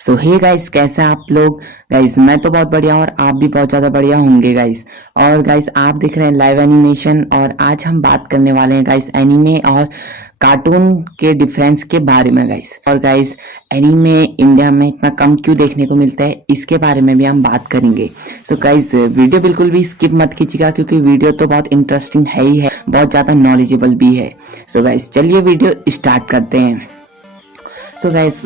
सो hey guys, कैसे हैं आप लोग। गाइस मैं तो बहुत बढ़िया हूँ और आप भी बहुत ज़्यादा बढ़िया होंगे गाइस। और गाइस आप देख रहे हैं लाइव एनिमेशन और आज हम बात करने वाले हैं गाइस एनीमे और कार्टून के डिफरेंस के बारे में गाइस। और गाइस एनीमे इंडिया में इतना कम क्यों देखने को मिलता है इसके बारे में भी हम बात करेंगे। सो गाइस वीडियो बिल्कुल भी स्किप मत कीजिएगा क्योंकि वीडियो तो बहुत इंटरेस्टिंग है ही है, बहुत ज़्यादा नॉलेजेबल भी है। सो गाइस चलिए वीडियो स्टार्ट करते हैं। सो गाइस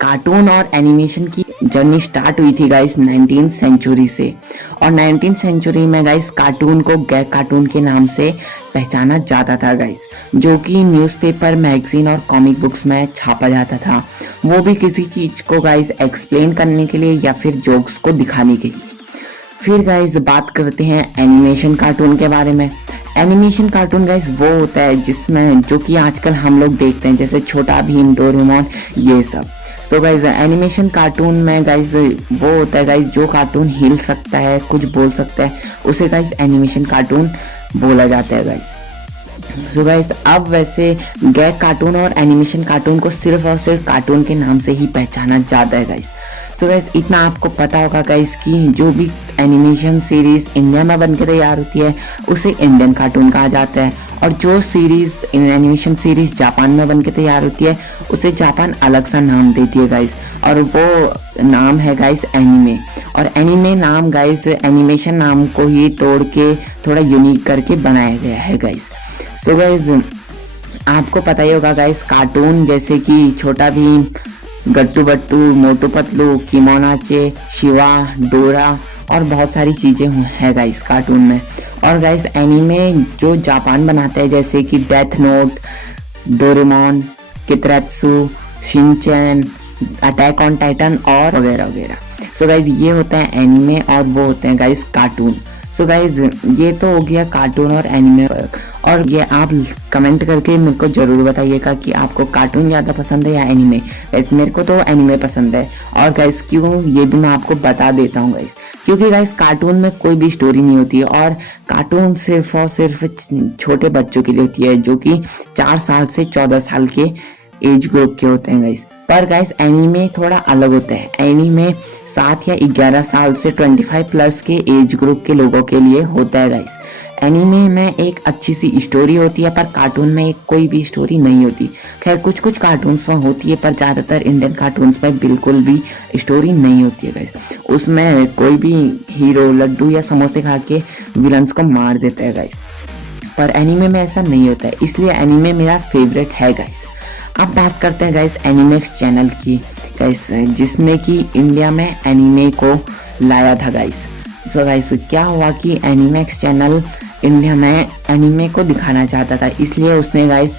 कार्टून और एनिमेशन की जर्नी स्टार्ट हुई थी गाइस 19th सेंचुरी से। और 19th सेंचुरी में गाइस कार्टून को गैग कार्टून के नाम से पहचाना जाता था गाइस, जो कि न्यूज़पेपर, मैगजीन और कॉमिक बुक्स में छापा जाता था। वो भी किसी चीज़ को गाइस एक्सप्लेन करने के लिए या फिर जोक्स को दिखाने के लिए। फिर गाइस बात करते हैं एनिमेशन कार्टून के बारे में। एनिमेशन कार्टून गाइस वो होता है जिसमें जो कि आजकल हम लोग देखते हैं, जैसे छोटा भीम, डोरेमोन, ये सब। तो गाइज एनिमेशन कार्टून में गाइज वो होता है गाइज जो कार्टून हिल सकता है, कुछ बोल सकता है, उसे गाइज एनिमेशन कार्टून बोला जाता है गाइज। सो गाइज अब वैसे गैग कार्टून और एनिमेशन कार्टून को सिर्फ और सिर्फ कार्टून के नाम से ही पहचाना जाता है गाइज। सो गाइज इतना आपको पता होगा गाइज कि जो भी एनिमेशन सीरीज इंडिया में बन के तैयार होती है उसे इंडियन कार्टून कहा जाता है, और जो सीरीज एनिमेशन सीरीज जापान में बन के तैयार होती है उसे जापान अलग सा नाम देती है गाइस, और वो नाम है गाइस एनीमे। और एनीमे नाम गाइस एनिमेशन नाम को ही तोड़ के थोड़ा यूनिक करके बनाया गया है गाइस। सो गाइस आपको पता ही होगा गाइस कार्टून जैसे कि छोटा भीम, गट्टू बट्टू, मोटू पतलू, किमोनाचे, शिवा, डोरा और बहुत सारी चीज़ें हैं गाइस कार्टून में। और गाइस एनीमे जो जापान बनाता है जैसे कि death note, Doraemon, कितरेत्सु, Shinchan, attack on Titan और वगैरह वगैरह। सो गाइस ये होता है एनीमे और वो होते हैं गाइस कार्टून। सो गाइज ये तो हो गया कार्टून और एनीमे। और ये आप कमेंट करके मेरे को ज़रूर बताइएगा कि आपको कार्टून ज़्यादा पसंद है या एनीमे। गाइस मेरे को तो एनीमे पसंद है, और गाइस क्यों ये भी मैं आपको बता देता हूँ गाइस। क्योंकि गाइस कार्टून में कोई भी स्टोरी नहीं होती है, और कार्टून सिर्फ और सिर्फ छोटे बच्चों के लिए होती है जो कि 4 साल से 14 साल के एज ग्रुप के होते हैं गाइस। पर गाइस एनीमे थोड़ा अलग होता है। एनीमे 7 या 11 साल से 25 प्लस के एज ग्रुप के लोगों के लिए होता है गाइस। एनीमे में एक अच्छी सी स्टोरी होती है, पर कार्टून में एक कोई भी स्टोरी नहीं होती। खैर कुछ कुछ कार्टून्स में होती है, पर ज़्यादातर इंडियन कार्टून्स में बिल्कुल भी स्टोरी नहीं होती है गाइस। उसमें कोई भी हीरो लड्डू या समोसे खा के विलन्स को मार देता है गाइस, पर एनीमे में ऐसा नहीं होता है, इसलिए एनीमे मेरा फेवरेट है गाइस। अब बात करते हैं गाइस एनिमेक्स चैनल की गाइस, जिसने कि इंडिया में एनीमे को लाया था गाइस। सो गाइस क्या हुआ कि एनिमेक्स चैनल इंडिया में एनीमे को दिखाना चाहता था, इसलिए उसने गाइस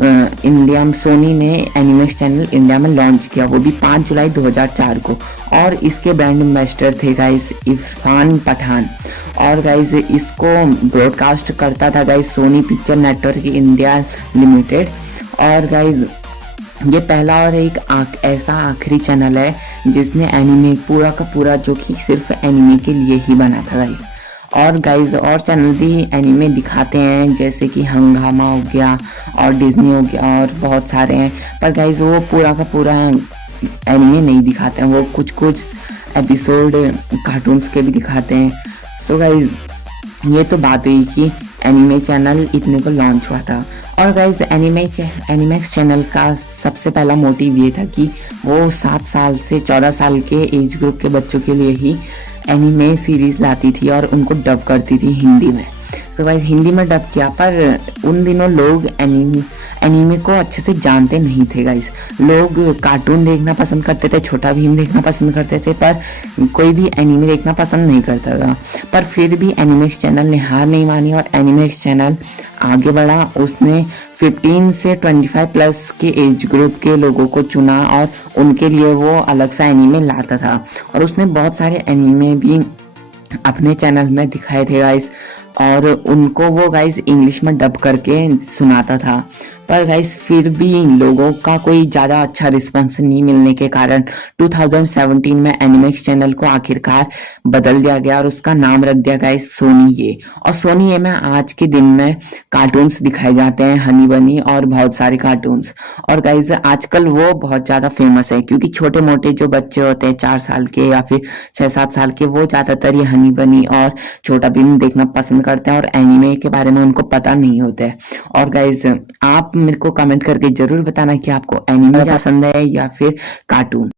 इंडिया में सोनी ने एनिमेक्स चैनल इंडिया में लॉन्च किया, वो भी 5 जुलाई 2004 को। और इसके ब्रांड एम्बेसडर थे गाइस इरफान पठान। और गाइस इसको ब्रॉडकास्ट करता था guys Sony picture network India limited. और गाइज ये पहला और एक ऐसा आखिरी चैनल है जिसने एनीमे पूरा का पूरा जो कि सिर्फ एनीमे के लिए ही बना था गाइज। और गाइज और चैनल भी एनीमे दिखाते हैं जैसे कि हंगामा हो गया और डिज्नी हो गया और बहुत सारे हैं, पर गाइज वो पूरा का पूरा एनीमे नहीं दिखाते हैं, वो कुछ कुछ एपिसोड कार्टून्स के भी दिखाते हैं। सो गाइज ये तो बात हुई कि एनीमे चैनल इतने को लॉन्च हुआ था। और गाइज एनिमेक्स चैनल का सबसे पहला मोटिव ये था कि वो 7 साल से 14 साल के एज ग्रुप के बच्चों के लिए ही एनीमे सीरीज लाती थी और उनको डब करती थी हिंदी में। सो गाइज हिंदी में डब किया, पर उन दिनों लोग एनीमे को अच्छे से जानते नहीं थे गाइस। लोग कार्टून देखना पसंद करते थे, छोटा भीम देखना पसंद करते थे, पर कोई भी एनीमे देखना पसंद नहीं करता था। पर फिर भी एनिमेक्स चैनल ने हार नहीं मानी और एनिमेक्स चैनल आगे बढ़ा। उसने 15 से 25 प्लस के एज ग्रुप के लोगों को चुना और उनके लिए वो अलग सा एनीमे लाता था, और उसने बहुत सारे एनीमे भी अपने चैनल में दिखाए थे गाइस, और उनको वो गाइस इंग्लिश में डब करके सुनाता था। पर गाइस फिर भी इन लोगों का कोई ज़्यादा अच्छा रिस्पॉन्स नहीं मिलने के कारण 2017 में एनिमेक्स चैनल को आखिरकार बदल दिया गया और उसका नाम रख दिया गाइस सोनी ये। और सोनी ये में आज के दिन में कार्टून्स दिखाए जाते हैं, हनी बनी और बहुत सारे कार्टून्स। और गाइस आजकल वो बहुत ज़्यादा फेमस है क्योंकि छोटे मोटे जो बच्चे होते हैं 4 साल के या फिर 6-7 साल के, वो ज़्यादातर ये हनी बनी और छोटा भीम देखना पसंद करते हैं और एनिमे के बारे में उनको पता नहीं होता है। और गाइस आप मेरे को कमेंट करके जरूर बताना कि आपको एनिमे पसंद है या फिर कार्टून।